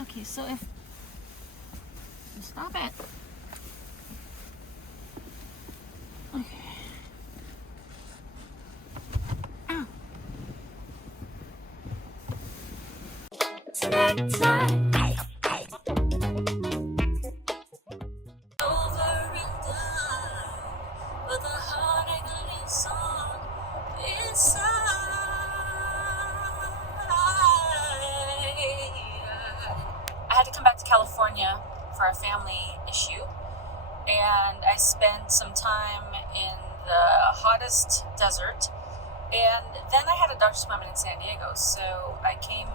Okay, so if stop it. Okay. Ow. Snack time. Over and done, but the heartache lives on inside. I had to come back to California for a family issue, and I spent some time in the hottest desert, and then I had a doctor's appointment in San Diego, so I came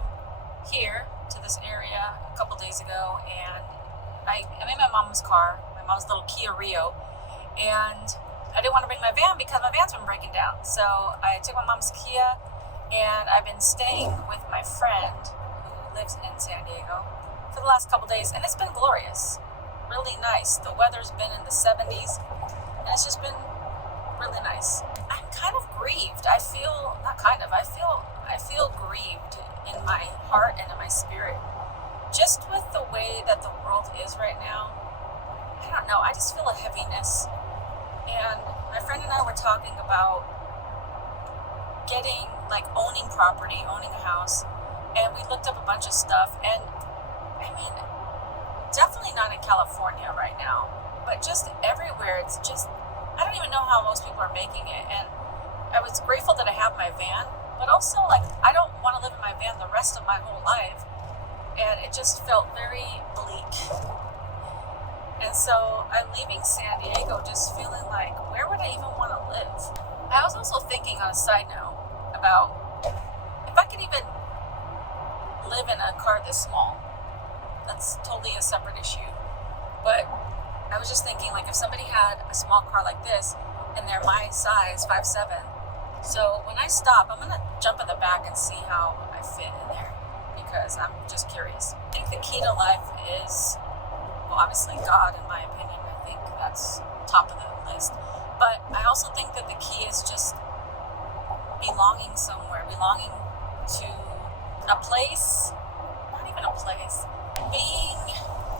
here to this area a couple days ago, and I'm in my mom's car, my mom's little Kia Rio, and I didn't want to bring my van because my van's been breaking down, so I took my mom's Kia, and I've been staying with my friend who lives in San Diego for the last couple days, and it's been glorious. Really nice. The weather's been in the 70s, and it's just been really nice. I'm kind of grieved. I feel grieved in my heart and in my spirit, just with the way that the world is right now. I don't know. I just feel a heaviness, and my friend and I were talking about owning property, owning a house, and we looked up a bunch of stuff, and I mean, definitely not in California right now, but just everywhere. It's just, I don't even know how most people are making it. And I was grateful that I have my van, but also I don't want to live in my van the rest of my whole life. And it just felt very bleak. And so I'm leaving San Diego just feeling like, where would I even want to live? I was also thinking on a side note about if I could even live in a car this small. That's totally a separate issue. But I was just thinking, if somebody had a small car like this, and they're my size, 5'7", so when I stop, I'm going to jump in the back and see how I fit in there, because I'm just curious. I think the key to life is, well, obviously God, in my opinion. I think that's top of the list. But I also think that the key is just belonging somewhere, belonging to a place, not even a place, being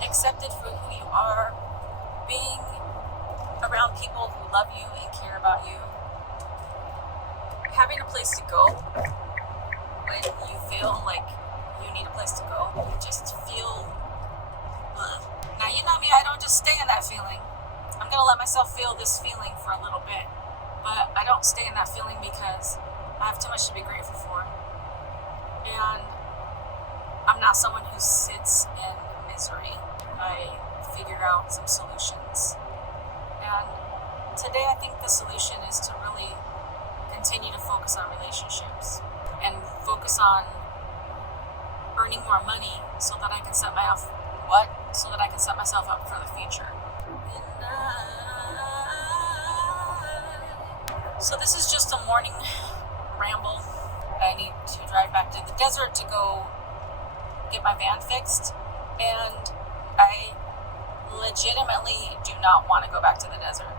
accepted for who you are, being around people who love you and care about you, having a place to go when you feel like you need a place to go. You just feel, Now, you know me, I don't just stay in that feeling. I'm going to let myself feel this feeling for a little bit, but I don't stay in that feeling because I have too much to be grateful for. And I'm not someone who sits in misery. I figure out some solutions. And today I think the solution is to really continue to focus on relationships and focus on earning more money so that I can set myself up for the future. So this is just a morning ramble. I need to drive back to the desert to go get my van fixed, and I legitimately do not want to go back to the desert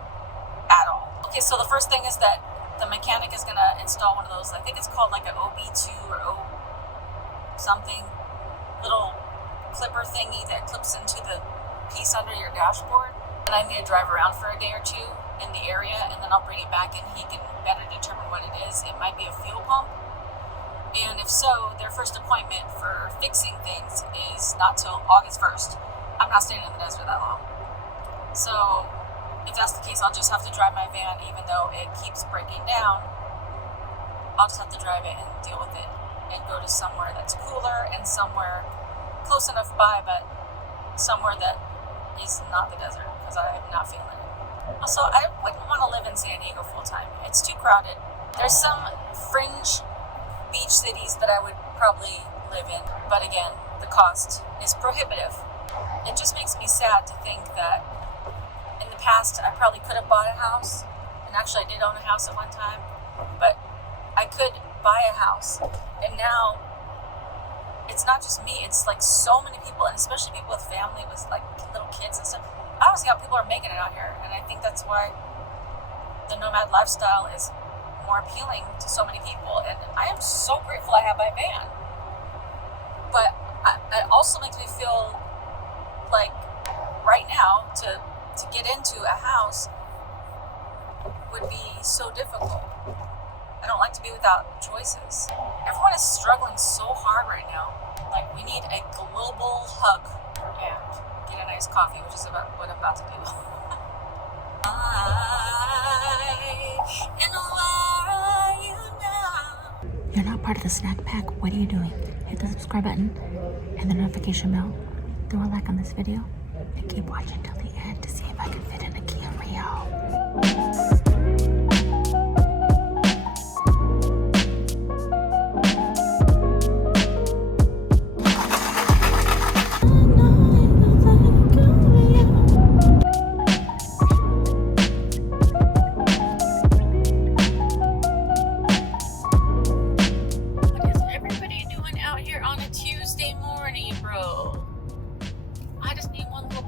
at all. Okay, so the first thing is that the mechanic is going to install one of those, I think it's called an OB2 or O something, little clipper thingy that clips into the piece under your dashboard, and I need to drive around for a day or two in the area, and then I'll bring it back and he can better determine what it is. It might be a fuel pump. And if so, their first appointment for fixing things is not till August 1st. I'm not staying in the desert that long. So if that's the case, I'll just have to drive my van, even though it keeps breaking down. I'll just have to drive it and deal with it and go to somewhere that's cooler and somewhere close enough by, but somewhere that is not the desert, because I'm not feeling it. Also, I wouldn't want to live in San Diego full time. It's too crowded. There's some fringe beach cities that I would probably live in, but again, the cost is prohibitive. It just makes me sad to think that in the past I probably could have bought a house, and actually I did own a house at one time, but I could buy a house, and now it's not just me, it's so many people, and especially people with family with little kids and stuff. I don't see how people are making it out here, and I think that's why the nomad lifestyle is more appealing to so many people, and I am so grateful I have my van. But I also makes me feel like right now to get into a house would be so difficult. I don't like to be without choices. Everyone is struggling so hard right now. Like, we need a global hug and get a nice coffee, which is about what I'm about to do. And where are you now? You're not part of the snack pack. What are you doing? Hit the subscribe button and the notification bell. Throw a like on this video and keep watching till the end to see if I can fit in a Kia Rio.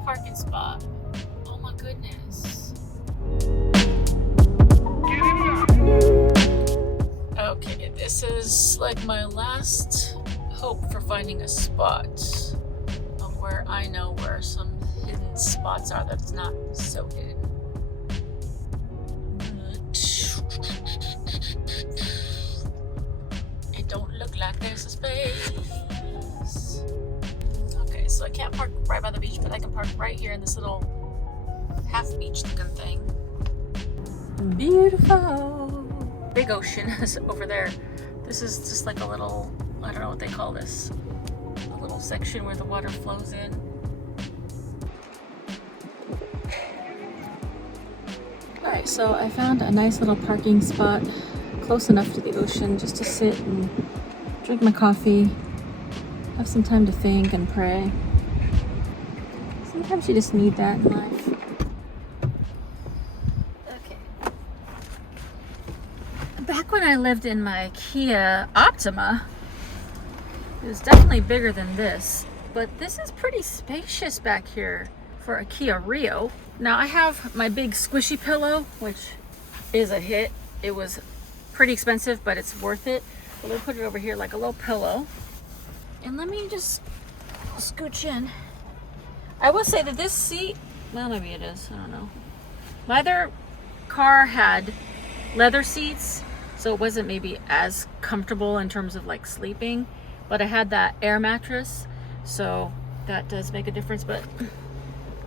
Parking spot. Oh my goodness. Okay, this is like my last hope for finding a spot of where I know where some hidden spots are that's not so hidden. It don't look like there's a space. So I can't park right by the beach, but I can park right here in this little half beach looking thing. Beautiful. Big ocean is over there. This is just like a little, I don't know what they call this, a little section where the water flows in. Alright, so I found a nice little parking spot close enough to the ocean just to sit and drink my coffee, have some time to think and pray. Sometimes you just need that in life. Okay. Back when I lived in my Kia Optima, it was definitely bigger than this, but this is pretty spacious back here for a Kia Rio. Now I have my big squishy pillow, which is a hit. It was pretty expensive, but it's worth it. So let me put it over here like a little pillow. And let me just scooch in. I will say that this seat, well, maybe it is, I don't know. My other car had leather seats, so it wasn't maybe as comfortable in terms of like sleeping, but I had that air mattress, so that does make a difference. But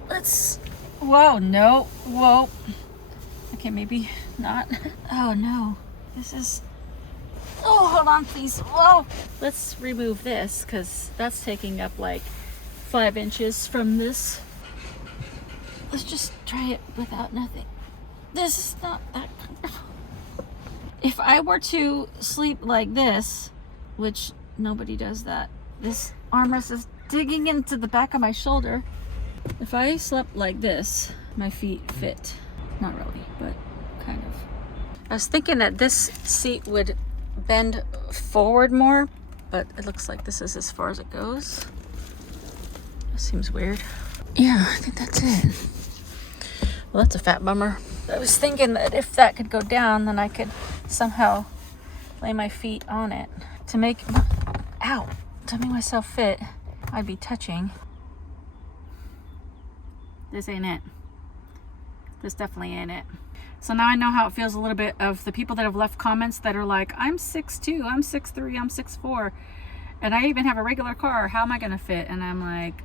let's, whoa, no, whoa. Okay, maybe not. Oh no, this is, oh, hold on please, whoa. Let's remove this, because that's taking up like 5 inches from this. Let's just try it without nothing. This is not that comfortable. If I were to sleep like this, which nobody does that, this armrest is digging into the back of my shoulder. If I slept like this, my feet fit. Not really, but kind of. I was thinking that this seat would bend forward more, but it looks like this is as far as it goes. That seems weird. Yeah, I think that's it. Well, that's a fat bummer. I was thinking that if that could go down, then I could somehow lay my feet on it to make, ow, to make myself fit. I'd be touching. This ain't it. This definitely ain't it. So now I know how it feels a little bit of the people that have left comments that are like, I'm 6'2", I'm 6'3", I'm 6'4", and I even have a regular car. How am I gonna fit? And I'm like,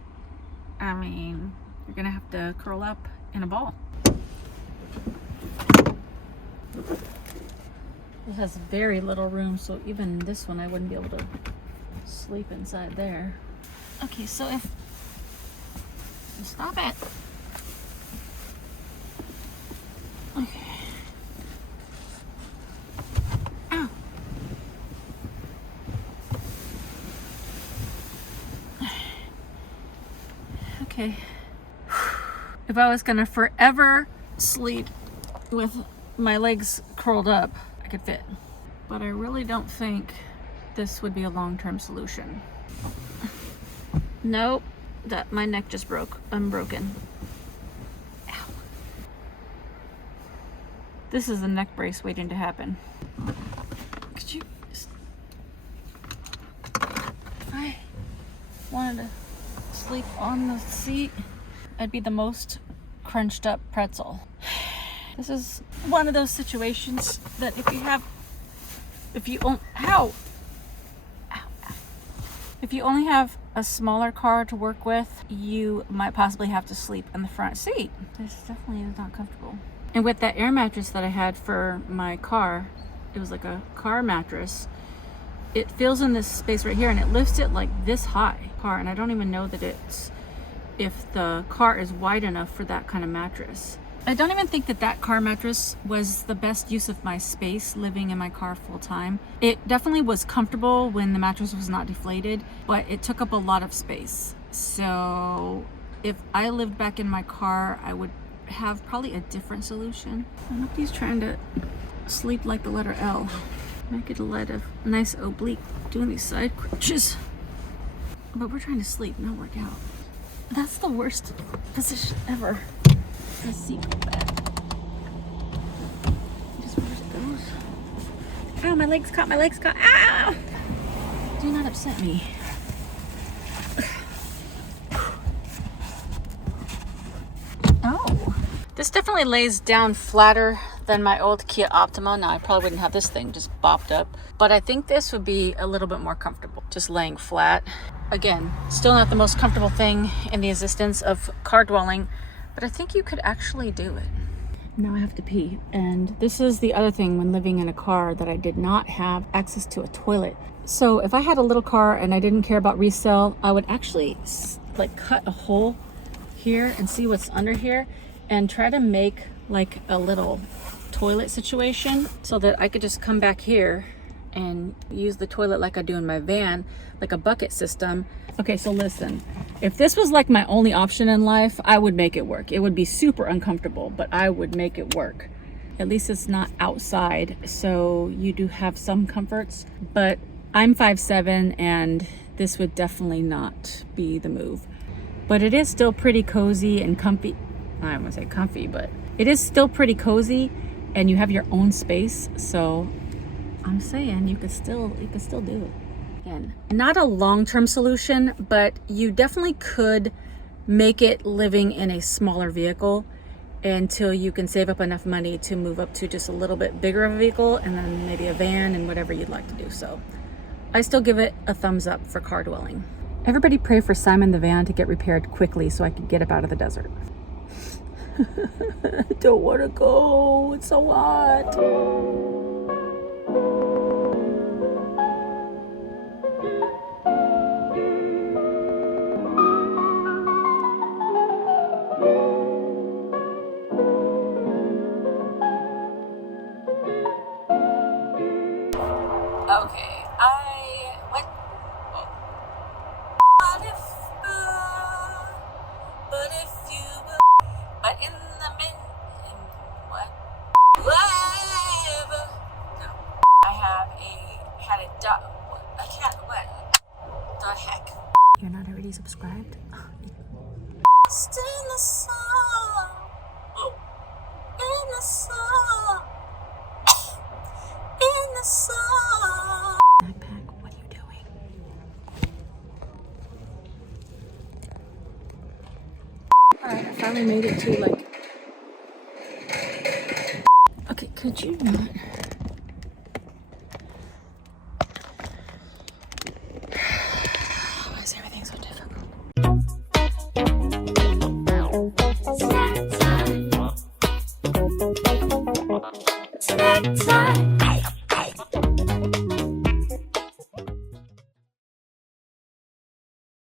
I mean, you're gonna have to curl up in a ball. It has very little room, so even this one I wouldn't be able to sleep inside there. Okay, so if, stop it. Okay. Ow. Okay. If I was gonna forever sleep with my legs curled up, I could fit. But I really don't think this would be a long-term solution. Nope, that my neck just broke. I'm broken. Ow. This is a neck brace waiting to happen. Could you just, if I wanted to sleep on the seat, I'd be the most crunched up pretzel. This is one of those situations that if you only have a smaller car to work with, you might possibly have to sleep in the front seat. This definitely is not comfortable. And with that air mattress that I had for my car, it was like a car mattress. It fills in this space right here and it lifts it like this high car, and I don't even know that it's if the car is wide enough for that kind of mattress. I don't even think that car mattress was the best use of my space living in my car full time. It definitely was comfortable when the mattress was not deflated, but it took up a lot of space. So if I lived back in my car, I would have probably a different solution. I hope he's trying to sleep like the letter L. Make it a nice oblique doing these side crunches. But we're trying to sleep, not work out. That's the worst position ever. The seat bed. Just where it goes. Ow, my legs caught. Ow! Do not upset me. Oh. This definitely lays down flatter than my old Kia Optima. Now, I probably wouldn't have this thing just bopped up, but I think this would be a little bit more comfortable, just laying flat. Again, still not the most comfortable thing in the existence of car dwelling, but I think you could actually do it. Now I have to pee, and this is the other thing when living in a car, that I did not have access to a toilet. So if I had a little car and I didn't care about resale, I would actually like cut a hole here and see what's under here and try to make like a little toilet situation so that I could just come back here and use the toilet like I do in my van, like a bucket system. Okay, so listen, if this was like my only option in life, I would make it work. It would be super uncomfortable, but I would make it work. At least it's not outside, so you do have some comforts, but I'm 5'7", and this would definitely not be the move. But it is still pretty cozy and comfy. I don't want to say comfy, but it is still pretty cozy, and you have your own space, so I'm saying you could still do it. Again, not a long-term solution, but you definitely could make it living in a smaller vehicle until you can save up enough money to move up to just a little bit bigger of a vehicle, and then maybe a van and whatever you'd like to do. So I still give it a thumbs up for car dwelling. Everybody pray for Simon the van to get repaired quickly so I can get up out of the desert. I don't want to go. It's so hot. Okay, You're not already subscribed? Stay in the sun. In the sun. In the sun. Backpack, what are you doing? Alright, I finally made it to like... Okay, could you not... Why is everything so difficult? Snack time. Snack time.